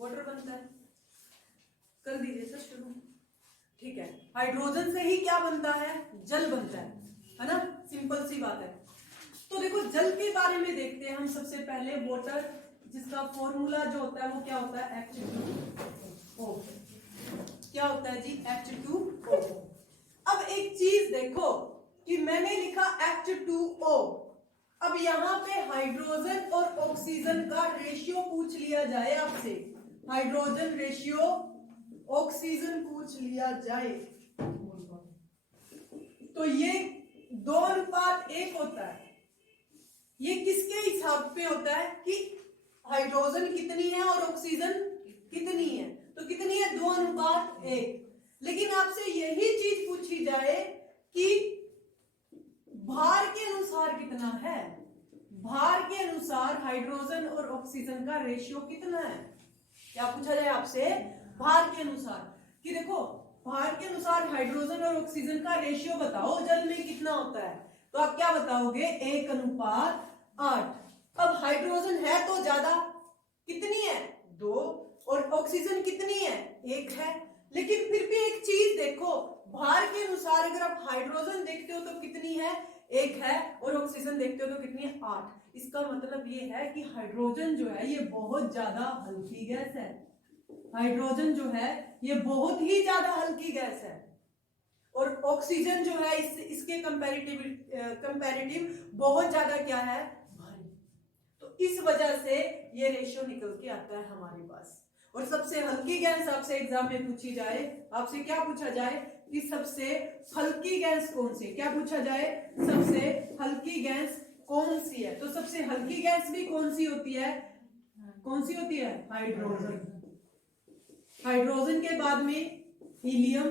Water बनता है। कर दीजिए सर शुरू। ठीक है, हाइड्रोजन से ही क्या बनता है? जल बनता है ना? सिंपल सी बात है। तो देखो जल के बारे में देखते हैं हम सबसे पहले। वाटर जिसका फॉर्मूला जो होता है वो क्या होता है? H2O। क्या होता है जी? H2O। अब एक चीज देखो कि मैंने लिखा H2O, अब यहां पे हाइड्रोजन और ऑक्सीजन का रेशियो पूछ लिया जाए आपसे, हाइड्रोजन रेशियो ऑक्सीजन पूछ लिया जाए, तो ये 2:1 होता है। ये किसके हिसाब पे होता है कि हाइड्रोजन कितनी है और ऑक्सीजन कितनी है? तो कितनी है? 2:1। लेकिन आपसे यही चीज पूछी जाए कि भार के अनुसार कितना है? भार के अनुसार हाइड्रोजन और ऑक्सीजन का रेशियो कितना है? क्या पूछा जाए आपसे? भार के अनुसार कि देखो भार के अनुसार हाइड्रोजन और ऑक्सीजन का रेशियो बताओ जल में कितना होता है, तो आप क्या बताओगे? 1:8। अब हाइड्रोजन है तो ज्यादा, कितनी है? 2, और ऑक्सीजन कितनी है? 1 है। लेकिन फिर भी एक चीज देखो, भार के अनुसार अगर आप हाइड्रोजन देखते हो तो कितनी है? 1 है, और ऑक्सीजन देखते हो तो कितनी है? 8। इसका मतलब ये है कि हाइड्रोजन जो है ये बहुत ज्यादा हल्की गैस है। हाइड्रोजन जो है ये बहुत ही ज्यादा हल्की गैस है, और ऑक्सीजन जो है इसके कंपैरेटिव बहुत ज्यादा क्या है? भारी। तो इस वजह से ये रेशियो निकल के आता है हमारे पास। और सबसे हल्की गैस आपसे एग्जाम में पूछी जाए, आपसे क्या पूछा जाए कि सबसे हल्की गैस कौन सी? क्या पूछा जाए? सबसे हल्की गैस कौन सी है? तो सबसे हल्की गैस भी कौन सी होती है? कौन सी होती है? हाइड्रोजन। हाइड्रोजन के बाद में हीलियम।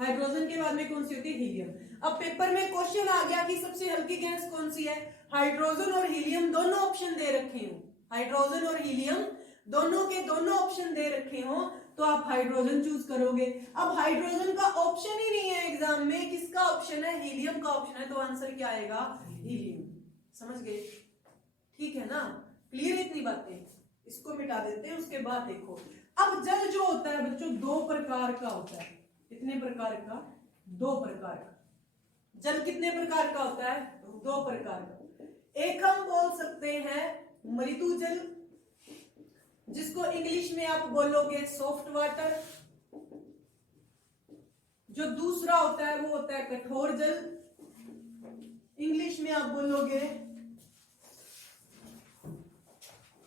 हाइड्रोजन के बाद में कौन सी होती है? हीलियम। अब पेपर में क्वेश्चन आ गया कि सबसे हल्की गैस कौन सी है? हाइड्रोजन और हीलियम दोनों ऑप्शन दे रखे हो, हाइड्रोजन और हीलियम दोनों के दोनों ऑप्शन दे रखे हो, तो आप हाइड्रोजन चूज करोगे। अब हाइड्रोजन का ऑप्शन ही नहीं है एग्जाम में, किसका ऑप्शन है? हीलियम का ऑप्शन है, तो आंसर क्या आएगा? हीलियम। समझ गए? ठीक है ना? क्लियर है इतनी बातें? इसको मिटा देते हैं, उसके बाद देखो अब जल जो होता है बच्चों 2 प्रकार का होता है। कितने प्रकार का? 2 प्रकार का। जल कितने प्रकार का होता है? 2 प्रकार का। एक हम बोल सकते हैं मृदु जल, जिसको इंग्लिश में आप बोलोगे सॉफ्ट वाटर। जो दूसरा होता है वो होता है कठोर जल, इंग्लिश में आप बोलोगे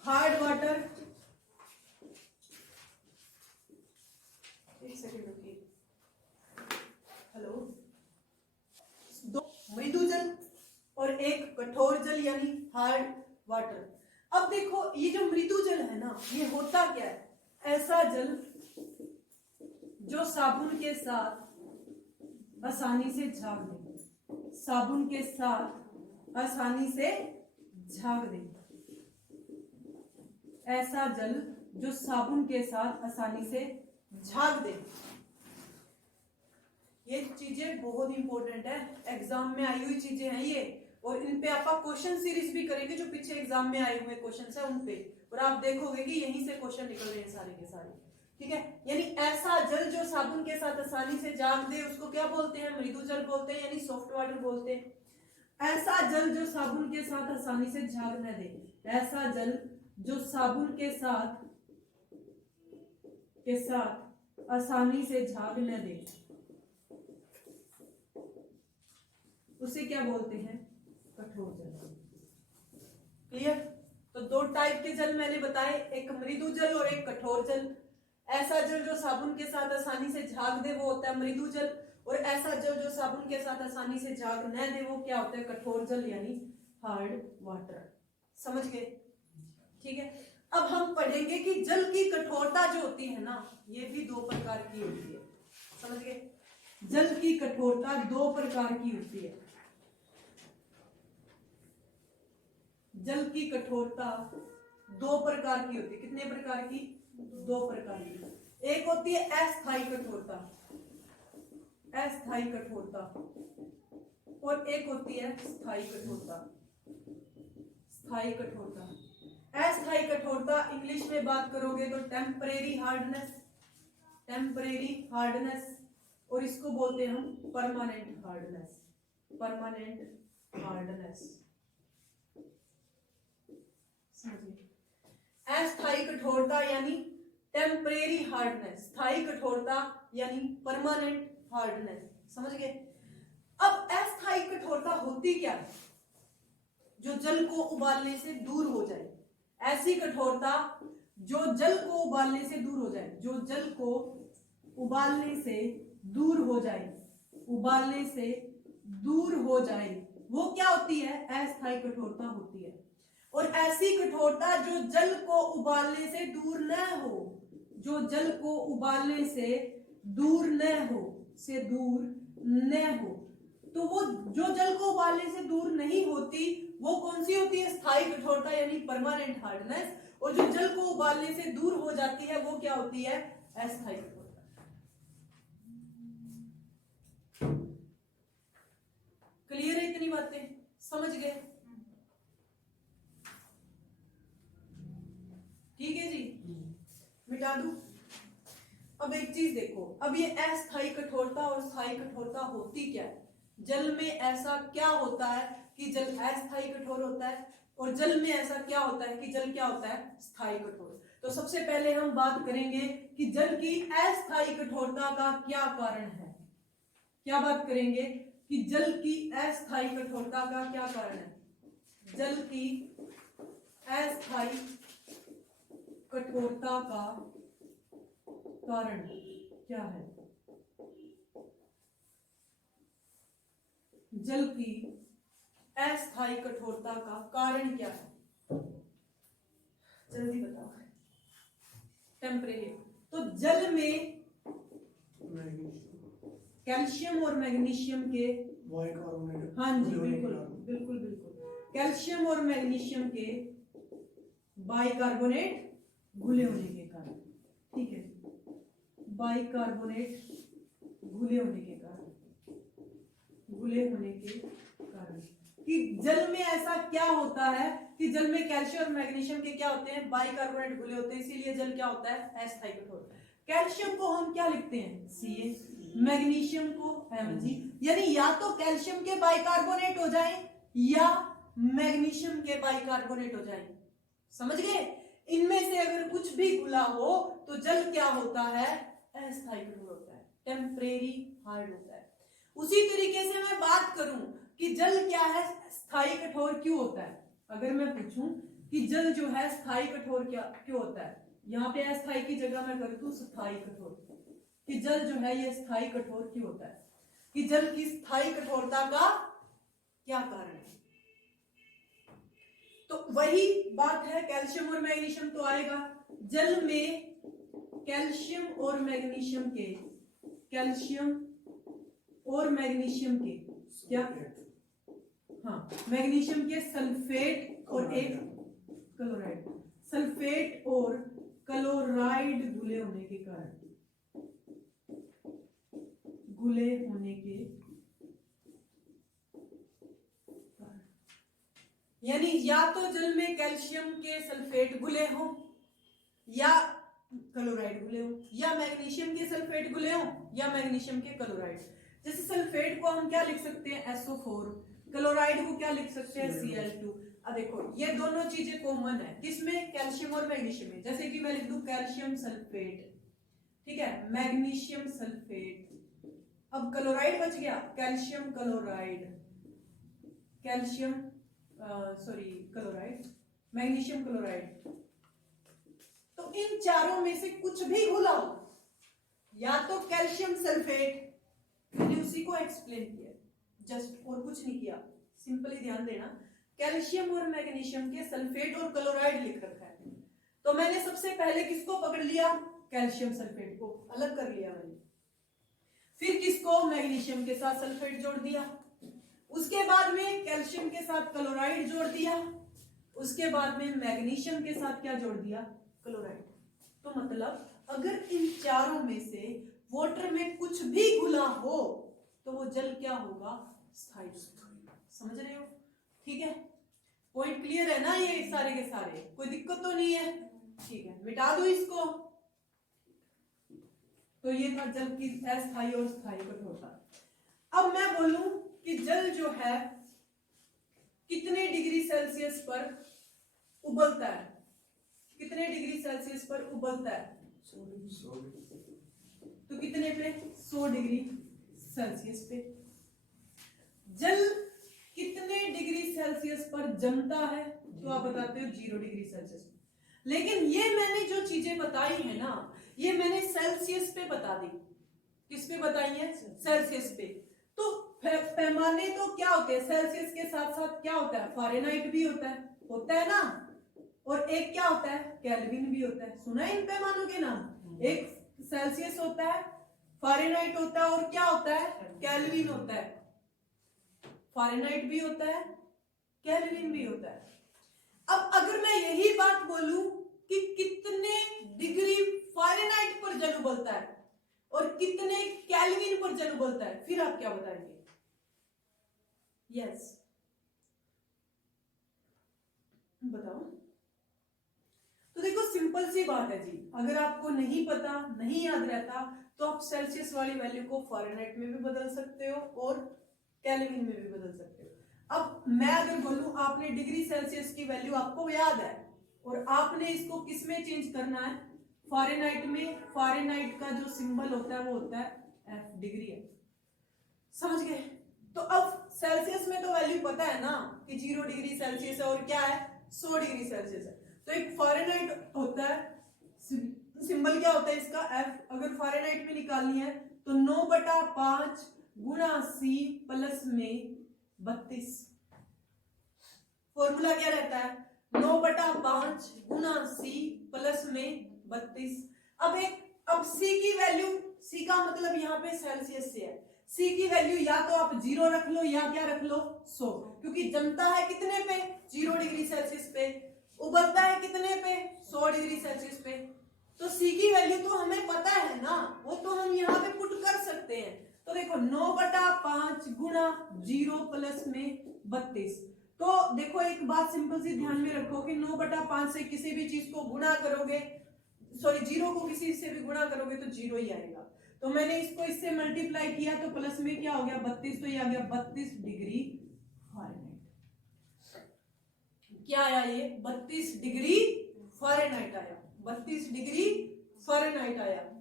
हार्ड वाटर। एक सेकेंड रुकिए। हेलो। 2 मृदु जल और एक कठोर जल यानी हार्ड वाटर। अब देखो ये जो मृदु जल है ना, ये होता क्या है? ऐसा जल जो साबुन के साथ आसानी से झाग दे, साबुन के साथ आसानी से झाग दे। ऐसा जल जो साबुन के साथ आसानी से झाग दे। ये चीजें बहुत इंपॉर्टेंट है, एग्जाम में आई हुई चीजें हैं ये, और इन पे आप क्वेश्चन सीरीज भी करेंगे जो पीछे एग्जाम में आए हुए क्वेश्चन है उन पे, और आप देखोगे कि यहीं से क्वेश्चन निकल रहे हैं सारे के सारे। ठीक है, यानी ऐसा जल जो साबुन के साथ आसानी से झाग दे उसको क्या बोलते हैं? मृदु जल बोलते हैं, यानी सॉफ्ट वाटर बोलते हैं। ऐसा जल जो साबुन के साथ आसानी से झाग न दे, ऐसा जल जो साबुन के साथ आसानी से झाग न दे, उसे क्या बोलते हैं? कठोर जल। क्लियर? तो 2 टाइप के जल मैंने बताए, एक मृदु जल और एक कठोर जल। ऐसा जल जो साबुन के साथ आसानी से झाग दे वो होता है मृदु जल, और ऐसा जल जो साबुन के साथ आसानी से झाग न दे वो क्या होता है? कठोर जल यानी हार्ड वाटर। समझ गए? ठीक है, अब हम पढ़ेंगे कि जल की कठोरता जो होती है ना, ये भी 2 प्रकार की होती है। समझ गए? जल की कठोरता 2 प्रकार की होती है। जल की कठोरता 2 प्रकार की होती है। कितने प्रकार की? 2 प्रकार की। एक होती है अस्थायी कठोरता, अस्थायी कठोरता, और एक होती है स्थायी कठोरता, स्थायी कठोरता। अस्थायी कठोरता इंग्लिश में बात करोगे तो टेम्परेरी हार्डनेस, टेम्परेरी हार्डनेस, और इसको बोलते हैं हम परमानेंट हार्डनेस, परमानेंट हार्डनेस। अस्थायी कठोरता यानी टेम्परेरी हार्डनेस, स्थायी कठोरता यानी परमानेंट हार्डनेस, समझ गए। अब अस्थायी कठोरता होती क्या है? जो जल को उबालने से दूर हो जाए, ऐसी कठोरता जो जल को उबालने से दूर हो जाए, जो जल को उबालने से दूर हो जाए, उबालने से दूर हो जाए, वो क्या होती है? अस्थायी कठोरता होती है। और ऐसी कठोरता जो जल को उबालने से दूर न हो, जो जल को उबालने से दूर न हो, से दूर न हो, तो वो जो जल को उबालने से दूर नहीं होती वो कौन सी होती है? स्थायी कठोरता यानी परमानेंट हार्डनेस। और जो जल को उबालने से दूर हो जाती है वो क्या होती है? अस्थायी कठोरता। क्लियर है? इतनी बातें समझ गए? ठीक है जी, मिटा दूं। अब एक चीज देखो, अब ये अस्थायी कठोरता और स्थायी कठोरता होती क्या है? जल में ऐसा क्या होता है कि जल अस्थायी कठोर होता है, और जल में ऐसा क्या होता है कि जल क्या होता है? स्थायी कठोर। तो सबसे पहले हम बात करेंगे कि जल की अस्थायी कठोरता का क्या कारण है। क्या बात करेंगे कि जल की अस्थायी कठोरता का क्या कारण है? जल की अस्थायी कठोरता का कारण क्या है? जल की अस्थायी कठोरता का कारण क्या है? जल्दी बताओ। टेम्परेरी। तो जल में कैल्शियम और मैग्नीशियम के, हाँ जी बिल्कुल बिल्कुल बिल्कुल, कैल्शियम और मैग्नीशियम के बाइकार्बोनेट घुले होने के कारण, ठीक है, बाइकार्बोनेट घुले होने के कारण, घुले होने के कारण कि जल में ऐसा क्या होता है कि जल में कैल्शियम और मैग्नीशियम के क्या होते हैं? बाइकार्बोनेट घुले होते हैं, इसीलिए जल क्या होता है? अस्थायी कठोर। कैल्शियम को हम क्या लिखते हैं? Ca, मैग्नीशियम को Mg, यानी या तो कैल्शियम के बाइकार्बोनेट हो जाए या मैग्नीशियम के बाइकार्बोनेट हो जाए, समझ गए। इनमें से अगर कुछ भी घुला हो तो जल क्या होता है? अस्थायी कठोर होता है, टेम्परेरी हार्ड होता है। उसी तरीके से मैं बात करूं कि जल क्या है? स्थायी कठोर क्यों होता है? अगर मैं पूछूं कि जल जो है स्थायी कठोर क्या क्यों होता है, यहाँ पे अस्थायी की जगह मैं कर दूं स्थायी कठोर, कि जल जो है ये स्थायी कठोर क्यों होता है, कि जल की स्थायी कठोरता का क्या कारण है? तो वही बात है, कैल्शियम और मैग्नीशियम तो आएगा। जल में कैल्शियम और मैग्नीशियम के, कैल्शियम और मैग्नीशियम के क्या, हाँ, मैग्नीशियम के सल्फेट और एक क्लोराइड, सल्फेट और क्लोराइड घुले होने के कारण, घुले होने के कारण, यानी या तो जल में कैल्शियम के सल्फेट घुले हो या क्लोराइड घुले हो, या मैग्नीशियम के सल्फेट घुले हो या मैग्नीशियम के क्लोराइड। जैसे सल्फेट को हम क्या लिख सकते हैं? SO4, क्लोराइड को क्या लिख सकते हैं? Cl2। अब देखो ये दोनों चीजें कॉमन है किसमें? कैल्शियम और मैग्नीशियम में। जैसे कि मैं लिख दूं कैल्शियम सल्फेट, ठीक है, मैग्नीशियम सल्फेट, अब क्लोराइड बच गया, calcium chloride, calcium sorry chloride, magnesium chloride. तो इन चारों में से कुछ भी घुला हो, या तो कैल्शियम सल्फेट, मैंने उसी को एक्सप्लेन किया जस्ट, और कुछ नहीं किया, सिंपली ध्यान देना, कैल्शियम और मैग्नीशियम के सल्फेट और क्लोराइड लिख रखा है। तो मैंने सबसे पहले किसको पकड़ लिया? कैल्शियम सल्फेट को अलग कर लिया मैंने, फिर किसको? मैग्नीशियम के साथ सल्फेट जोड़ दिया, उसके बाद में कैल्शियम के साथ क्लोराइड जोड़ दिया, उसके बाद में मैग्नीशियम के साथ क्या जोड़ दिया? क्लोराइड। तो मतलब अगर इन चारों में से वाटर में कुछ भी घुला हो तो वो जल क्या होगा? स्थायी। समझ रहे हो? ठीक है। पॉइंट क्लियर है ना, ये सारे के सारे, कोई दिक्कत तो नहीं है? ठीक है, मिटा दो इसको। तो ये था जल की अस्थायी और स्थायी कठोरता। अब मैं बोलूं कि जल जो है कितने डिग्री सेल्सियस पर उबलता है, कितने डिग्री सेल्सियस पर उबलता है? तो कितने पे? 100 डिग्री सेल्सियस पे। जल कितने डिग्री सेल्सियस पर जमता है? तो आप बताते हो 0 डिग्री सेल्सियस पे। लेकिन ये मैंने जो चीजें बताई है ना, ये मैंने सेल्सियस पे बता दी। किस पे बताई है? सेल्सियस पे। तो पैमाने तो क्या होते हैं? सेल्सियस के साथ साथ क्या होता है? फ़ारेनहाइट भी होता है ना, और एक क्या होता है? केल्विन भी होता है। सुना है इन पैमानों के नाम? एक सेल्सियस होता है, फ़ारेनहाइट होता है, और क्या होता है? केल्विन होता है। फ़ारेनहाइट भी होता है, केल्विन भी होता है। अब अगर मैं यही बात बोलूं कि कितने डिग्री फ़ारेनहाइट पर जल उबलता है और कितने केल्विन पर जल उबलता है, फिर आप क्या बताएंगे? यस, बताओ। तो देखो सिंपल सी बात है जी, अगर आपको नहीं पता, नहीं याद रहता, तो आप सेल्सियस वाली वैल्यू को फ़ारेनहाइट में भी बदल सकते हो और केल्विन में भी बदल सकते हो। अब मैं अगर बोलूं, आपने डिग्री सेल्सियस की वैल्यू आपको याद है और आपने इसको किस में चेंज करना है? फ़ारेनहाइट में। फ़ारेनहाइट का जो सिंबल होता है वो होता है F, डिग्री है। समझ गए? तो अब सेल्सियस में तो वैल्यू पता है ना कि 0 डिग्री सेल्सियस है और क्या है? 100 डिग्री सेल्सियस है। तो एक फ़ारेनहाइट होता है, सिंबल क्या होता है इसका? F। अगर फ़ारेनहाइट में निकालनी है तो 9/5 गुणा C प्लस में 32। फॉर्मूला क्या रहता है? 9/5 गुणा C प्लस में 32। अब C की वैल्यू, C का मतलब यहाँ पे सेल्सियस से है, C की वैल्यू या तो आप 0 रख लो या क्या रख लो? 100, क्योंकि जमता है कितने पे? 0 डिग्री सेल्सियस पे। उबलता है कितने पे? 100 डिग्री सेल्सियस पे। तो C की वैल्यू तो हमें पता है ना, वो तो हम यहाँ पे पुट कर सकते हैं। तो देखो 9/5 गुणा 0 प्लस में 32। तो देखो एक बात सिंपल सी ध्यान में रखो कि 9/5 से किसी भी चीज को गुणा करोगे, सॉरी 0 को किसी से भी गुणा करोगे तो 0 ही आएगा। तो मैंने इसको इससे मल्टीप्लाई किया तो प्लस में क्या हो गया? 32। तो ये आ गया 32 डिग्री फ़ारेनहाइट। क्या आया ये? 32 डिग्री फ़ारेनहाइट आया। 32 डिग्री फ़ारेनहाइट आया।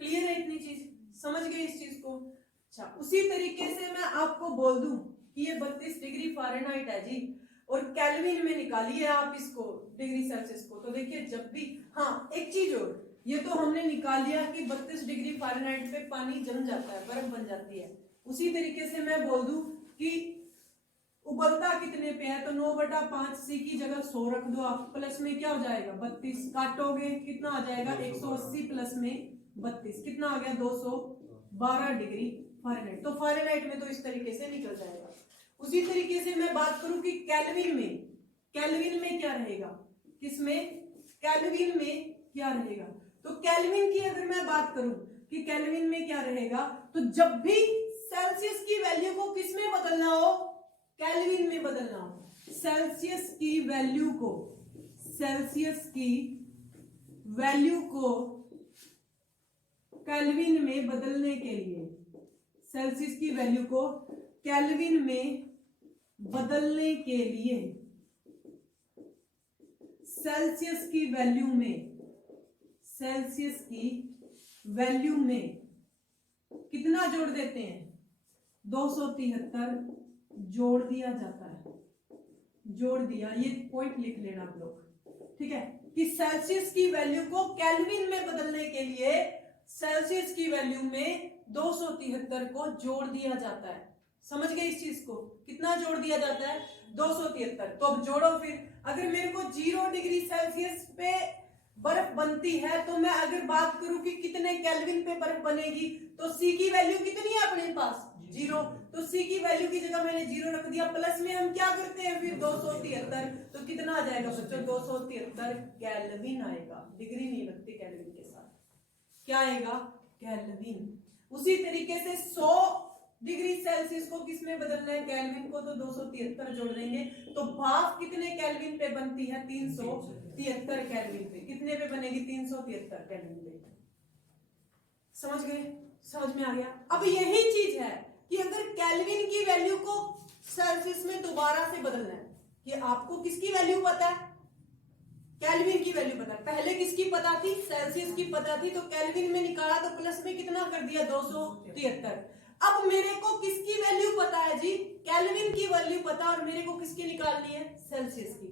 क्लियर है इतनी चीज? समझ गए इस चीज को? अच्छा, उसी तरीके से मैं आपको बोल दूं कि ये 32 डिग्री फ़ारेनहाइट है जी, और केल्विन में निकालिए आप इसको डिग्री सेल्सियस को। तो देखिए जब भी, हाँ एक चीज और, ये तो हमने निकाल लिया कि 32 डिग्री फ़ारेनहाइट पे पानी जम जाता है, बर्फ बन जाती है। उसी तरीके से मैं बोल दूं कि उबलता कितने पे है, तो 9/5 C की जगह 100 रख दो आप, प्लस में क्या हो जाएगा? 32 काटोगे कितना आ जाएगा? 180 प्लस में 32 कितना आ गया? 212 डिग्री फ़ारेनहाइट। तो फ़ारेनहाइट में तो इस तरीके से निकल जाएगा। उसी तरीके से मैं बात करूं कि केल्विन में, केल्विन में क्या रहेगा? किसमें? केल्विन में क्या रहेगा? तो केल्विन की अगर मैं बात करूं कि केल्विन में क्या रहेगा, तो जब भी सेल्सियस की वैल्यू को किस में बदलना हो? केल्विन में बदलना हो। सेल्सियस की वैल्यू को, सेल्सियस की वैल्यू को केल्विन में बदलने के लिए, सेल्सियस की वैल्यू को केल्विन में बदलने के लिए सेल्सियस की वैल्यू में, सेल्सियस की वैल्यू में कितना जोड़ देते हैं? 273 जोड़ दिया जाता है। जोड़ दिया, ये पॉइंट लिख लेना आप लोग, ठीक है, कि सेल्सियस की वैल्यू को केल्विन में बदलने के लिए सेल्सियस की वैल्यू में 273 को जोड़ दिया जाता है। समझ गए इस चीज को? कितना जोड़ दिया जाता है? 273। तो अब जोड़ो फिर। अगर मेरे को 0 डिग्री सेल्सियस पे बर्फ बनती है, तो मैं अगर बात करूं कि कितने केल्विन पे बर्फ बनेगी, तो C की वैल्यू कितनी है अपने पास? 0। तो C की वैल्यू की जगह मैंने 0 रख दिया, प्लस में हम क्या करते हैं फिर? 273। तो कितना आ जाएगा बच्चों? 273 केल्विन आएगा। डिग्री नहीं लगती केल्विन के साथ, क्या आएगा? केल्विन। उसी तरीके से 100 डिग्री सेल्सियस को किस में बदलना है, केल्विन को, तो 273 जोड़ देंगे। तो भाप कितने केल्विन पे बनती है, 373 केल्विन पे। कितने पे बनेगी, 373 केल्विन पे। समझ गए, समझ में आ गया। अब यही चीज है कि अगर केल्विन की वैल्यू को सेल्सियस में दोबारा से बदलना है, कि आपको किसकी वैल्यू पता है, केल्विन की वैल्यू पता है। पहले किसकी पता थी, सेल्सियस की पता थी, तो केल्विन में निकाला तो प्लस में कितना कर दिया, 273। अब मेरे को किसकी वैल्यू पता है जी, केल्विन की वैल्यू पता, और मेरे को किसकी निकालनी है, सेल्सियस की।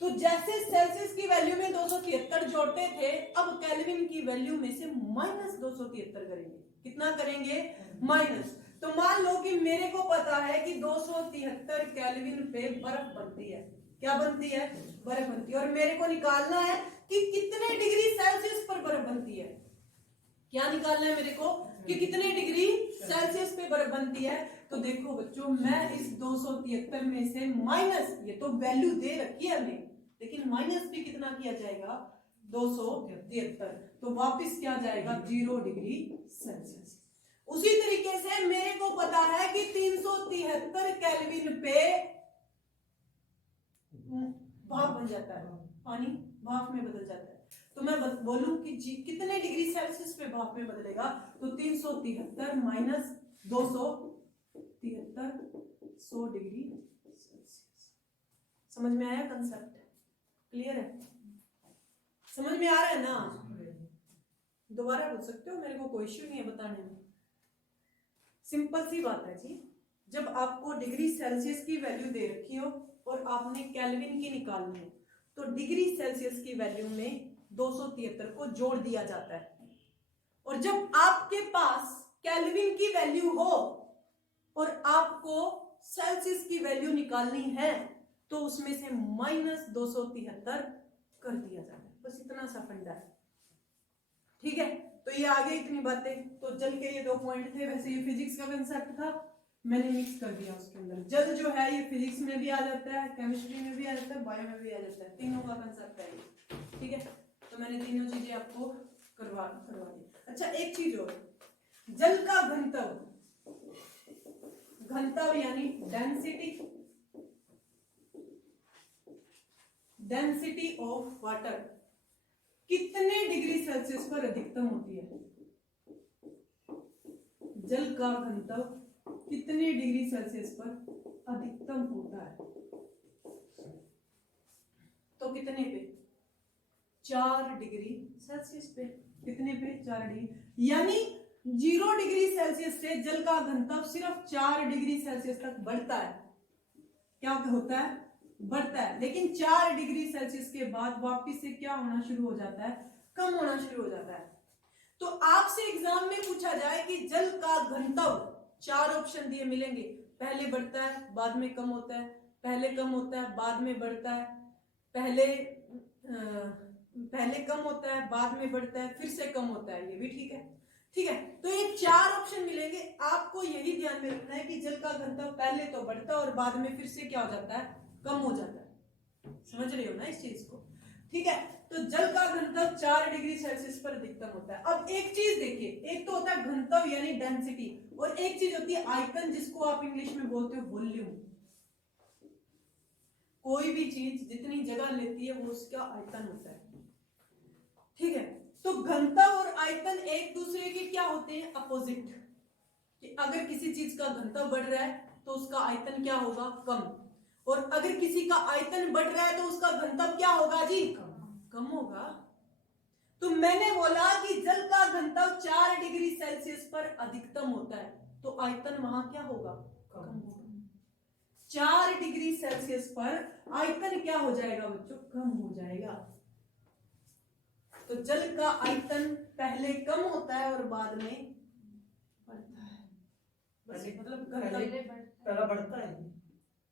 तो जैसे सेल्सियस की वैल्यू में 273 जोड़ते थे, अब केल्विन की वैल्यू में से माइनस 273 करेंगे। कितना करेंगे, माइनस। तो मान लो कि मेरे को पता है कि 273 केल्विन पे बर्फ बनती है। क्या बनती है, बर्फ बनती है। और मेरे को निकालना है कि कितने डिग्री सेल्सियस पर बर्फ बनती है। क्या निकालना है मेरे को, कि कितने डिग्री सेल्सियस पे बर्फ बनती है। तो देखो बच्चों, मैं इस 273 में से माइनस, ये तो वैल्यू दे रखी है हमने, लेकिन माइनस भी कितना किया जाएगा, 273। तो वापस क्या जाएगा, 0 डिग्री सेल्सियस। उसी तरीके से मेरे को पता है कि 373 केल्विन पे भाप बन जाता है, पानी भाप में बदल जाता है। तो मैं बोलूं कि जी कितने डिग्री सेल्सियस पे भाप में बदलेगा, तो 373 माइनस 273, 100 डिग्री सेल्सियस। समझ में आया कंसेप्ट, क्लियर है, समझ में आ रहा है ना। दोबारा पूछ सकते हो, मेरे को कोई इश्यू नहीं है बताने में। सिंपल सी बात है जी, जब आपको डिग्री सेल्सियस की वैल्यू दे रखी हो और आपने केल्विन की निकालनी हो, तो डिग्री सेल्सियस की वैल्यू में 273 को जोड़ दिया जाता है। और जब आपके पास केल्विन की वैल्यू हो और आपको सेल्सियस की वैल्यू निकालनी है, तो उसमें से माइनस 273 कर दिया जाता है। बस इतना सा फंडा है, ठीक है। तो ये आगे इतनी बातें, तो जल के ये 2 पॉइंट थे। वैसे ये फिजिक्स का कंसेप्ट था, मैंने मिक्स कर दिया उसके अंदर। जल जो है ये फिजिक्स में भी आ जाता है, केमिस्ट्री में भी आ जाता है, बायो में भी आ जाता है, तीनों का कंसेप्ट है ये, ठीक है। तो मैंने तीनों चीजें आपको करवा दी। अच्छा, एक चीज और, जल का घनत्व, घनत्व यानी डेंसिटी ऑफ वाटर कितने डिग्री सेल्सियस पर अधिकतम होती है। जल का घनत्व कितने डिग्री सेल्सियस पर अधिकतम होता है, तो कितने पे, 4 डिग्री सेल्सियस पे। कितने पे, 4 डिग्री। यानी 0 डिग्री सेल्सियस से जल का घनत्व सिर्फ 4 डिग्री सेल्सियस तक बढ़ता है। क्या होता है, बढ़ता है। लेकिन 4 डिग्री सेल्सियस के बाद वापस से क्या होना शुरू हो जाता है, कम होना शुरू हो जाता है। तो आपसे एग्जाम में पूछा जाए कि जल का घनत्व, 4 ऑप्शन दिए मिलेंगे, पहले बढ़ता है बाद में कम होता है, पहले कम होता है बाद में बढ़ता है, पहले कम होता है बाद में बढ़ता है, फिर से कम होता है, ये भी ठीक है, ठीक है। तो ये 4 ऑप्शन मिलेंगे। आपको यही ध्यान में रखना है कि जल का घनत्व पहले तो बढ़ता है और बाद में फिर से क्या हो जाता है, कम हो जाता है। समझ रहे हो ना इस चीज को, ठीक है। तो जल का घनत्व 4 डिग्री सेल्सियस पर अधिकतम होता है। अब एक चीज देखिए, एक तो होता है घनत्व यानी डेंसिटी, और एक चीज होती है आयतन, जिसको आप इंग्लिश में बोलते हो वॉल्यूम। कोई भी चीज जितनी जगह लेती है वो उसका आयतन होता है, ठीक है। तो घनत्व और आयतन एक दूसरे के क्या होते हैं, अपोजिट। कि अगर किसी चीज का घनत्व बढ़ रहा है तो उसका आयतन क्या होगा, कम। और अगर किसी का आयतन बढ़ रहा है तो उसका घनत्व क्या होगा जी, कम होगा। तो मैंने बोला कि जल का घनत्व 4 डिग्री सेल्सियस पर अधिकतम होता है, तो आयतन वहां क्या होगा, कम होगा। 4 डिग्री सेल्सियस पर आयतन क्या हो जाएगा बच्चों, कम हो जाएगा। तो जल का आयतन पहले कम होता है और बाद में बढ़ता है। बस मतलब पहला बढ़ता है।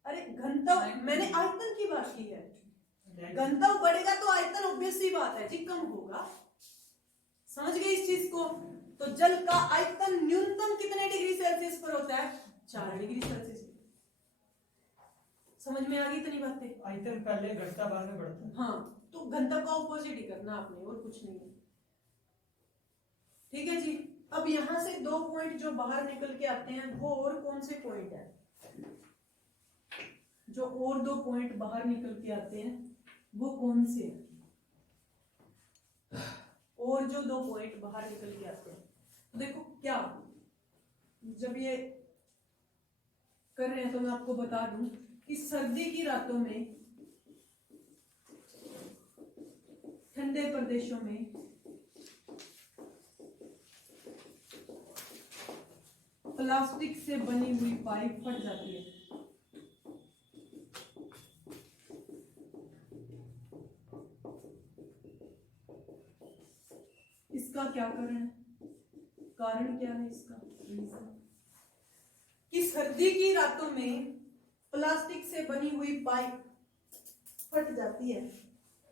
अरे घनत्व, मैंने आयतन की बात की है। घनत्व बढ़ेगा तो आयतन ऑब्वियस सी बात है जी कम होगा। समझ गए इस चीज को। तो जल का आयतन न्यूनतम कितने डिग्री सेल्सियस पर होता है, 4 डिग्री सेल्सियस। समझ में आ गई इतनी बातें। आयतन पहले घटता बाद में बढ़ता है। हाँ, तो घनत्व का ऑपोजिट ही करना आपने, और कुछ नहीं है, ठीक है जी। अब यहां से दो पॉइंट जो बाहर निकल के आते हैं वो और कौन से पॉइंट है? जो और दो पॉइंट बाहर निकल के आते हैं वो कौन से हैं? और जो दो पॉइंट बाहर निकल के आते हैं, तो देखो क्या, जब ये कर रहे हैं तो मैं आपको बता दूं कि सर्दी की रातों में ठंडे प्रदेशों में प्लास्टिक से बनी हुई पाइप फट जाती है। इसका क्या कारण है? कारण क्या है इसका? रीजन कि सर्दी की रातों में प्लास्टिक से बनी हुई पाइप फट जाती है।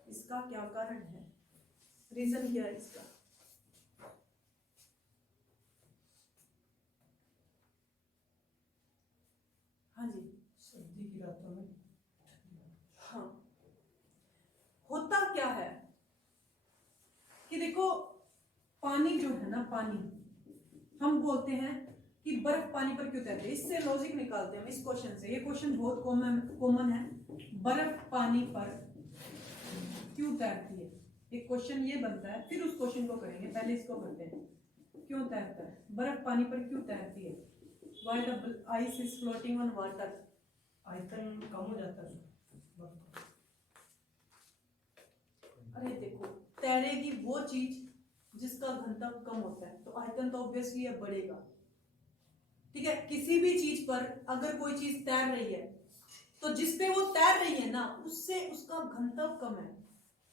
इसका क्या कारण है? रीजन क्या है इसका? हाँ जी, सर्दी की रातों में। हाँ, होता क्या है कि देखो पानी जो है ना, पानी हम बोलते हैं कि बर्फ पानी पर क्यों तैरती है। इससे लॉजिक निकालते हैं हम इस क्वेश्चन से। ये क्वेश्चन बहुत कॉमन है, बर्फ पानी पर क्यों तैरती है। एक क्वेश्चन ये बनता है, फिर उस क्वेश्चन को करेंगे, पहले इसको करते हैं। क्यों तैरता है, बर्फ पानी पर क्यों तैरती है? Why the ice is floating on water? आयतन कम हो जाता है बर्फ। अरे देखो, तैरेगी वो चीज जिसका घनत्व कम होता है, तो आयतन तो ऑब्वियसली अब बढ़ेगा। ठीक है, किसी भी चीज पर अगर कोई चीज तैर रही है तो जिसपे वो तैर रही है ना, उससे उसका घनत्व कम है।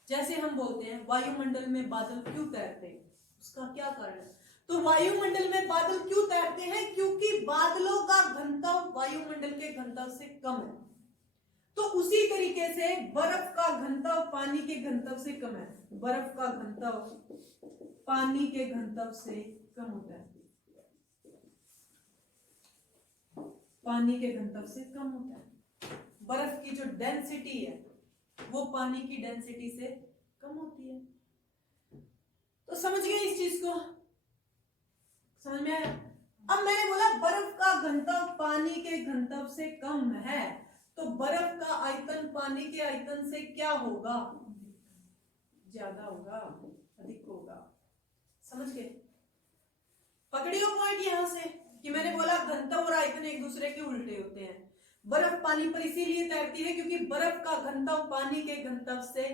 जैसे हम बोलते हैं वायुमंडल में बादल क्यों तैरते हैं, उसका क्या कारण है? तो वायुमंडल में बादल क्यों तैरते हैं? क्योंकि बादलों का घनत्व वायुमंडल के घनत्व से कम है। तो उसी तरीके से बर्फ का घनत्व पानी के घनत्व से कम है। बर्फ का घनत्व पानी के घनत्व से कम होता है, पानी के घनत्व से कम होता है। बर्फ की जो डेंसिटी है वो पानी की डेंसिटी से कम होती है। तो समझ गए इस चीज को? समझ में आया? अब मैंने बोला बर्फ का घनत्व पानी के घनत्व से कम है, तो बर्फ का आयतन पानी के आयतन से क्या होगा? ज्यादा होगा, अधिक होगा। समझ गए? पकड़ियो पॉइंट यहां से कि मैंने बोला घनत्व और आयतन एक दूसरे के उल्टे होते हैं। बर्फ पानी पर इसीलिए तैरती है क्योंकि बर्फ का घनत्व पानी के घनत्व से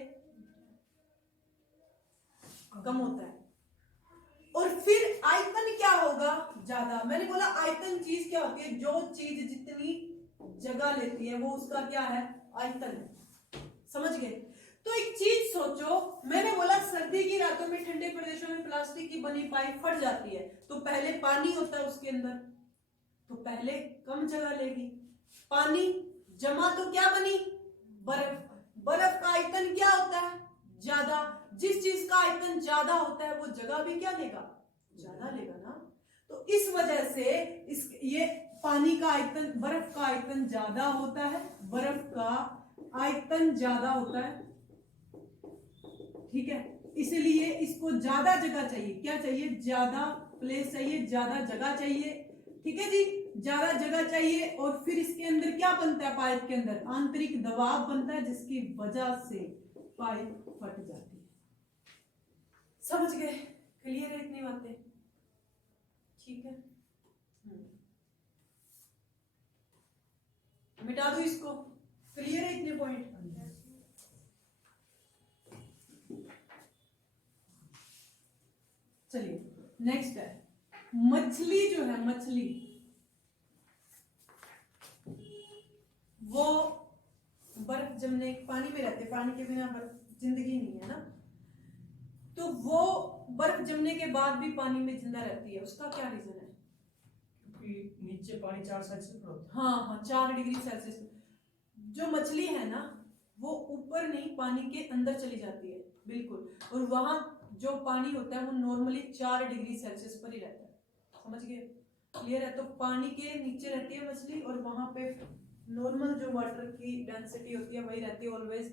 कम होता है। और फिर आयतन क्या होगा? ज्यादा। मैंने बोला आयतन चीज क्या होती है? जो चीज जितनी जगह लेती है वो उसका क्या है? आयतन है। समझ गए? तो एक चीज सोचो, मैंने बोला सर्दी की रातों में ठंडे प्रदेशों में प्लास्टिक की बनी पाइप फट जाती है, तो पहले पानी होता है उसके अंदर, तो पहले कम जगह लेगी। पानी जमा तो क्या बनी? बर्फ। बर्फ का आयतन क्या होता है? ज्यादा। जिस चीज का आयतन ज्यादा होता है वो जगह भी क्या लेगा? ज्यादा लेगा ना। तो इस वजह से ये पानी का आयतन, बर्फ का आयतन ज्यादा होता है, बर्फ का आयतन ज्यादा होता है। ठीक है, इसलिए इसको ज्यादा जगह चाहिए। क्या चाहिए? ज्यादा प्लेस चाहिए, ज्यादा जगह चाहिए। ठीक है जी, ज्यादा जगह चाहिए। और फिर इसके अंदर क्या बनता है? पाइप के अंदर आंतरिक दबाव बनता है, जिसकी वजह से पाइप फट जाती है। समझ गए? क्लियर है इतनी बातें? ठीक है, मिटा दो इसको। क्लियर है इतने पॉइंट? चलिए नेक्स्ट है मछली। जो है मछली, वो बर्फ जमने, पानी में रहते, पानी के बिना बर्फ जिंदगी नहीं है ना। तो वो बर्फ जमने के बाद भी पानी में जिंदा रहती है, उसका क्या रीजन है? क्योंकि नीचे पानी 4 सेल्सियस पर होता हाँ हाँ, 4 डिग्री सेल्सियस। जो मछली है ना वो ऊपर नहीं, पानी के अंदर चली जाती है, बिल्कुल। और वहां जो पानी होता है वो नॉर्मली 4 डिग्री सेल्सियस पर ही रहता है। समझ गए? क्लियर है? तो पानी के नीचे रहती है मछली और वहां पे नॉर्मल जो वाटर की डेंसिटी होती है वही रहती है ऑलवेज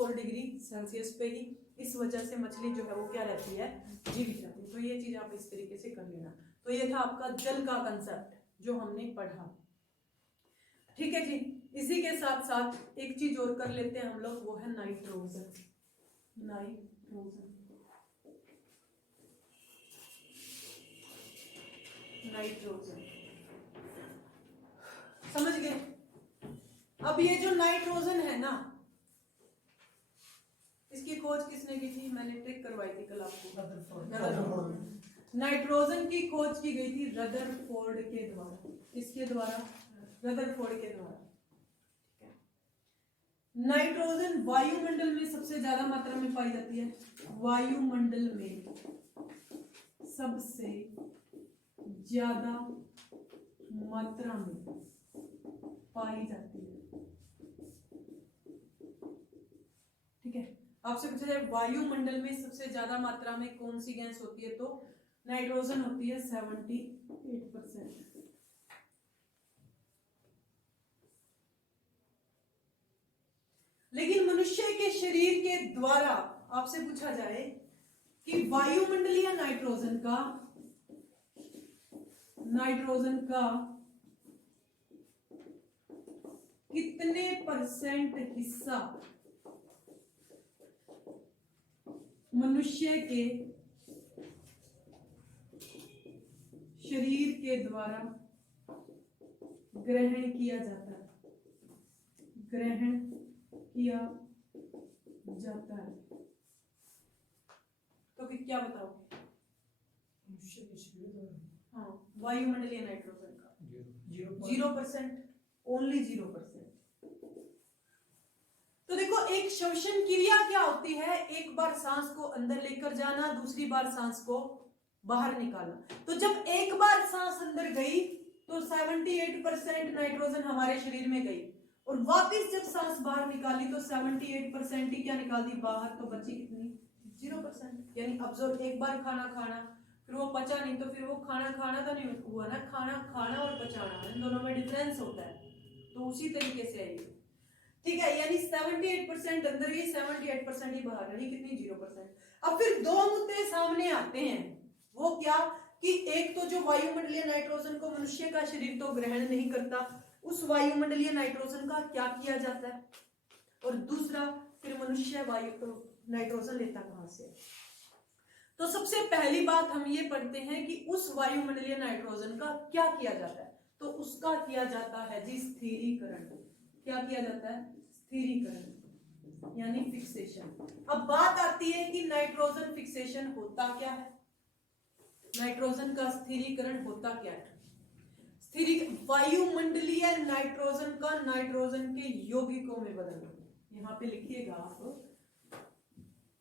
4 डिग्री सेल्सियस पे ही। इस वजह से मछली जो है वो क्या रहती है, जीवित रहती है। तो ये चीज आप इस तरीके से कर लेना। तो ये था आपका जल का कंसेप्ट जो हमने पढ़ा। ठीक है जी। इसी के साथ साथ एक चीज और कर लेते हैं हम लोग, वो है नाइट्रोजन। नाइट्रोजन नाइट्रोजन समझ गए। अब ये जो नाइट्रोजन है ना, इसकी खोज किसने की थी? मैंने ट्रिक करवाई थी कल आपको। नाइट्रोजन की खोज की गई थी रदरफोर्ड के द्वारा। किसके द्वारा? रदरफोर्ड के द्वारा। नाइट्रोजन वायुमंडल में सबसे ज्यादा मात्रा में पाई जाती है। वायुमंडल में सबसे ज्यादा मात्रा में पाई जाती है। ठीक है, आपसे पूछा जाए वायुमंडल में सबसे ज्यादा मात्रा में कौन सी गैस होती है, तो नाइट्रोजन होती है 78%। लेकिन मनुष्य के शरीर के द्वारा आपसे पूछा जाए कि वायुमंडलीय नाइट्रोजन का कितने परसेंट हिस्सा मनुष्य के शरीर के द्वारा ग्रहण किया जाता है, ग्रहण किया जाता है। तो क्या बताओ? मनुष्य के शरीर में हाँ, वायुमंडलीय नाइट्रोजन का 0%, ओनली 0%। तो देखो, एक श्वसन क्रिया क्या होती है? एक बार सांस को अंदर लेकर जाना, दूसरी बार सांस को बाहर निकालना। तो जब एक बार सांस अंदर गई तो 78% नाइट्रोजन हमारे शरीर में गई, और वापस जब सांस बाहर निकाली तो 78% ही क्या निकाल दी बाहर, तो बची कितनी? 0%। यानी अब्जॉर्ब, एक बार खाना खाना फिर वो पचा नहीं, तो फिर वो खाना खाना तो नहीं हुआ ना। खाना खाना और पचाना, इन दोनों में डिफरेंस होता है। तो उसी तरीके से है ये। ठीक है, यानी 78% अंदर गई, 78% ही बाहर रही, कितनी? 0%। अब फिर दो मुद्दे सामने आते हैं। वो क्या कि एक तो जो वायुमंडलीय नाइट्रोजन को मनुष्य का शरीर तो ग्रहण नहीं करता, उस वायुमंडलीय नाइट्रोजन का क्या किया जाता है, और दूसरा फिर मनुष्य वायु नाइट्रोजन लेता कहां से? तो सबसे पहली बात हम ये पढ़ते हैं कि उस वायुमंडलीय नाइट्रोजन का क्या किया जाता है। तो उसका किया जाता है जी स्थिरीकरण। क्या किया जाता है? स्थिरीकरण, यानी फिक्सेशन। अब बात आती है कि नाइट्रोजन फिक्सेशन होता क्या है, नाइट्रोजन का स्थिरीकरण होता क्या है? वायुमंडलीय नाइट्रोजन का नाइट्रोजन के यौगिकों में बदलना। यहां पे लिखिएगा आप,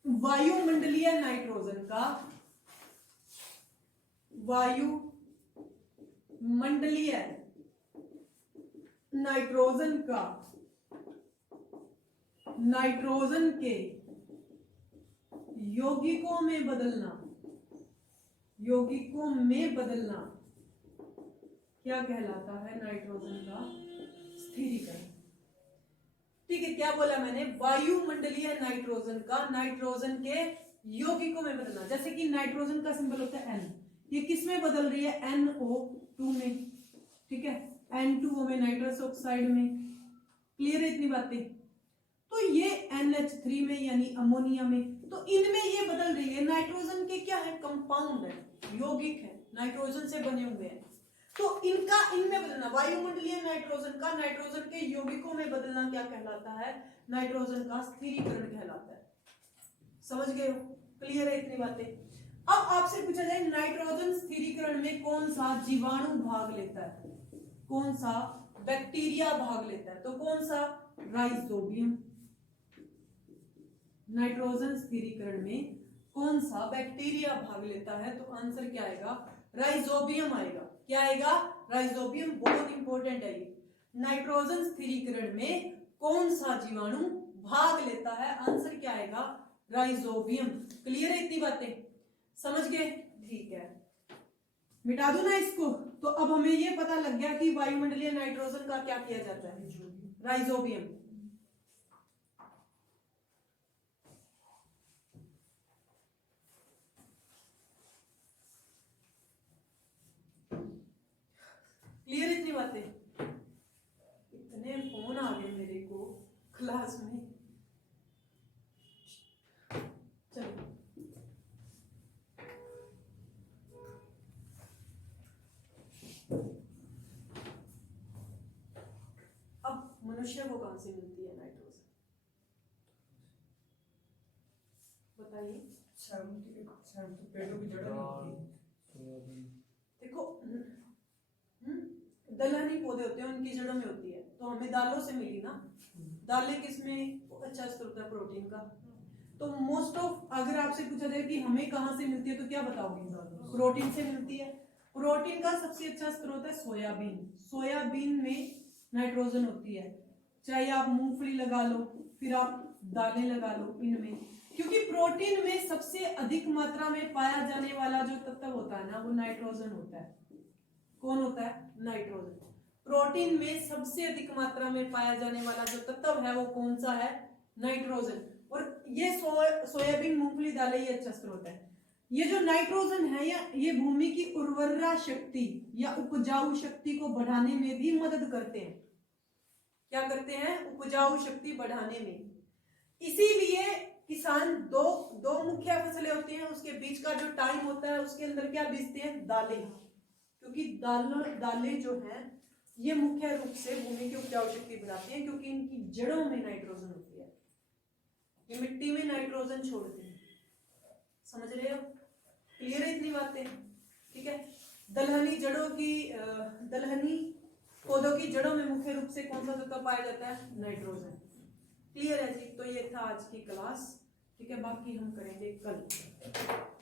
वायुमंडलीय नाइट्रोजन का, वायुमंडलीय नाइट्रोजन का नाइट्रोजन के यौगिकों में बदलना, यौगिकों में बदलना क्या कहलाता है? नाइट्रोजन का स्थिरीकरण। ठीक है, क्या बोला मैंने? वायुमंडलीय नाइट्रोजन का नाइट्रोजन के यौगिकों में बदलना। जैसे कि नाइट्रोजन का सिंबल होता है N, ये किस में बदल रही है? NO2 में। ठीक है, N2O में, नाइट्रस ऑक्साइड में। क्लियर है इतनी बातें? तो ये NH3 में यानी अमोनिया में। तो इनमें ये बदल रही है। नाइट्रोजन के क्या है? कंपाउंड है, यौगिक है, नाइट्रोजन से बने हुए हैं। तो इनका इनमें बदलना, वायुमंडलीय नाइट्रोजन का नाइट्रोजन के यौगिकों में बदलना क्या कहलाता है? नाइट्रोजन का स्थिरीकरण कहलाता है। समझ गए हो? क्लियर है इतनी बातें? अब आपसे पूछा जाए नाइट्रोजन स्थिरीकरण में कौन सा जीवाणु भाग लेता है, कौन सा बैक्टीरिया भाग लेता है? तो कौन सा? राइजोबियम। नाइट्रोजन स्थिरीकरण में कौन सा बैक्टीरिया भाग लेता है? तो आंसर क्या आएगा? राइजोबियम आएगा। क्या आएगा? राइजोबियम। बहुत इंपॉर्टेंट है ये। नाइट्रोजन स्थिरीकरण में कौन सा जीवाणु भाग लेता है? आंसर क्या आएगा? राइजोबियम। क्लियर है इतनी बातें? समझ गए? ठीक है, मिटा दो ना इसको। तो अब हमें ये पता लग गया कि वायुमंडलीय नाइट्रोजन का क्या किया जाता है? राइजोबियम। बातें? इतने फोन आ गए मेरे को क्लास में। चलो अब मनुष्य को कहां से मिलती है नाइट्रोजन? बताइए। शर्म तो पेड़ों की जड़ों में होती है। देखो दलहनी पौधे होते हैं, उनकी जड़ों में होती है, तो हमें दालों से मिली ना। दालें किसमें अच्छा स्रोत है प्रोटीन का। तो मोस्ट ऑफ अगर आपसे पूछा जाए कि हमें कहां से मिलती है तो क्या बताओगे? प्रोटीन से मिलती है। प्रोटीन का सबसे अच्छा स्रोत है सोयाबीन। सोयाबीन में नाइट्रोजन होती है। चाहे आप मूंगफली लगा लो, फिर आप दालें लगा लो, इनमें क्योंकि प्रोटीन में सबसे अधिक मात्रा में पाया जाने वाला जो तत्व होता है ना, वो नाइट्रोजन होता है। कौन होता है? नाइट्रोजन। प्रोटीन में सबसे अधिक मात्रा में पाया जाने वाला जो तत्व है वो कौन सा है? नाइट्रोजन। और ये सोयाबीन, मूंगफली, दालें ये अच्छा स्रोत है। ये जो नाइट्रोजन है ये भूमि की उर्वरा शक्ति या उपजाऊ शक्ति को बढ़ाने में भी मदद करते हैं। क्या करते हैं? उपजाऊ शक्ति बढ़ाने में। इसीलिए किसान दो मुख्य फसलें होती हैं, उसके बीच का जो टाइम होता है उसके अंदर क्या बीजते हैं? दालें। क्योंकि दालें जो हैं ये मुख्य रूप से भूमि की उपजाऊ शक्ति बढ़ाती हैं, क्योंकि इनकी जड़ों में नाइट्रोजन होती है। ये मिट्टी में नाइट्रोजन छोड़ते हैं। समझ रहे हो? क्लियर है इतनी बातें? ठीक है। दलहनी पौधों की जड़ों में मुख्य रूप से कौन सा तत्व पाया जाता है? नाइट्रोजन। क्लियर है जी? तो ये था आज की क्लास। ठीक है, बाकी हम करेंगे कल।